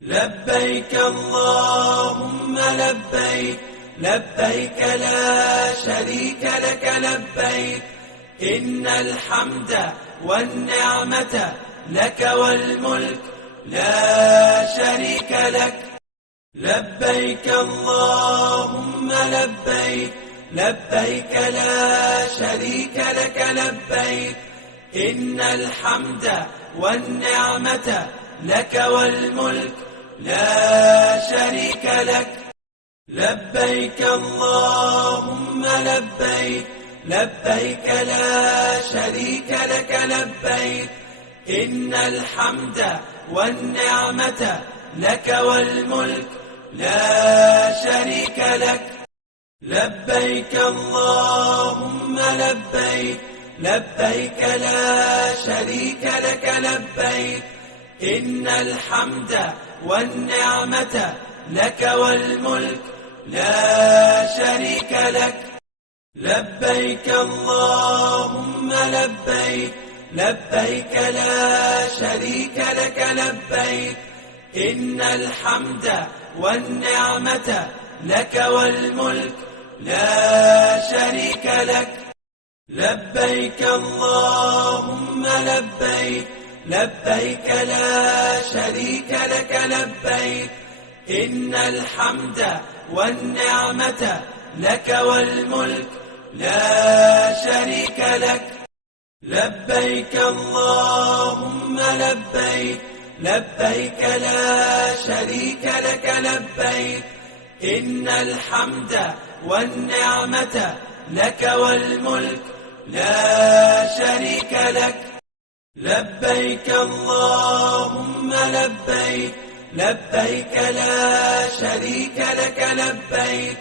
لبيك اللهم لبيك، لبيك لا شريك لك لبيك، إن الحمد والنعمة لك والملك لا شريك لك. لبيك اللهم لبيك، لبيك لا شريك لك لبيك، إن الحمد والنعمة لك والملك لا شريك لك. لبيك اللهم لبيك، لبيك لا شريك لك لبيك، إن الحمد والنعمة لك والملك لا شريك لك. لبيك اللهم لبيك، لبيك لا شريك لك لبيك، إن الحمد والنعمة لك والملك لا شريك لك. لبيك اللهم لبيك، لبيك لا شريك لك لبيك، إن الحمد والنعمة لك والملك لا شريك لك. لبيك اللهم لبيك، لبيك لا شريك لك لبيك، إن الحمد والنعمة لك والملك لا شريك لك. لبيك اللهم لبيك، لبيك لا شريك لك لبيك، إن الحمد والنعمة لك والملك لا شريك لك. لبيك اللهم لبيك، لبيك لا شريك لك لبيك،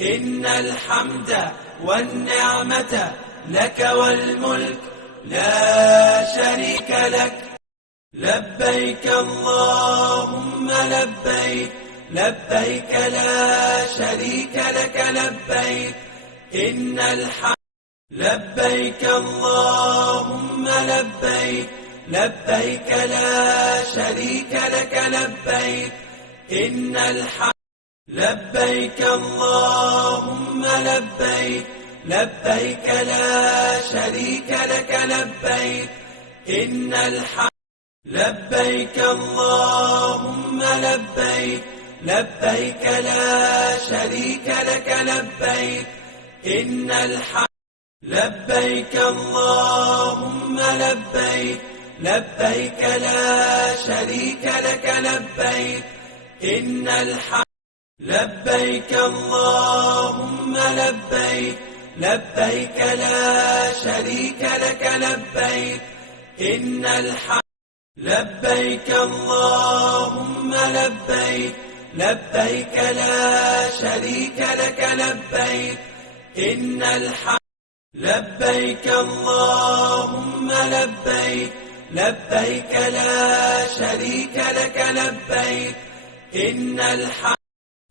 إن الحمد والنعمة لك والملك لا شريك لك. لبيك اللهم لبيك، لبيك لا شريك لك لبيك، إن الحمد. لبيك اللهم لبيك، لبيك لا شريك لك لبيك، إن الحمد. لبيك اللهم لبيك، لبيك لا شريك لك لبيك، إن الحمد. لبيك اللهم لبيك، لبيك لا شريك لك لبيك، إن الحمد. لبيك اللهم لبيك، لبيك لا شريك لك لبيك، إن الحمد. لبيك اللهم لبيك، لبيك لا شريك لك لبيك، إن الحمد. لبيك اللهم لبيك، لبيك لا شريك لك لبيك، إن الحمد. لبيك اللهم لبيك، لبيك لا شريك لك لبيك، إن الحمد.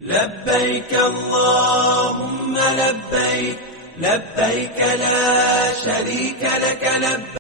لبيك اللهم لبيك، لبيك لا شريك لك لبيك.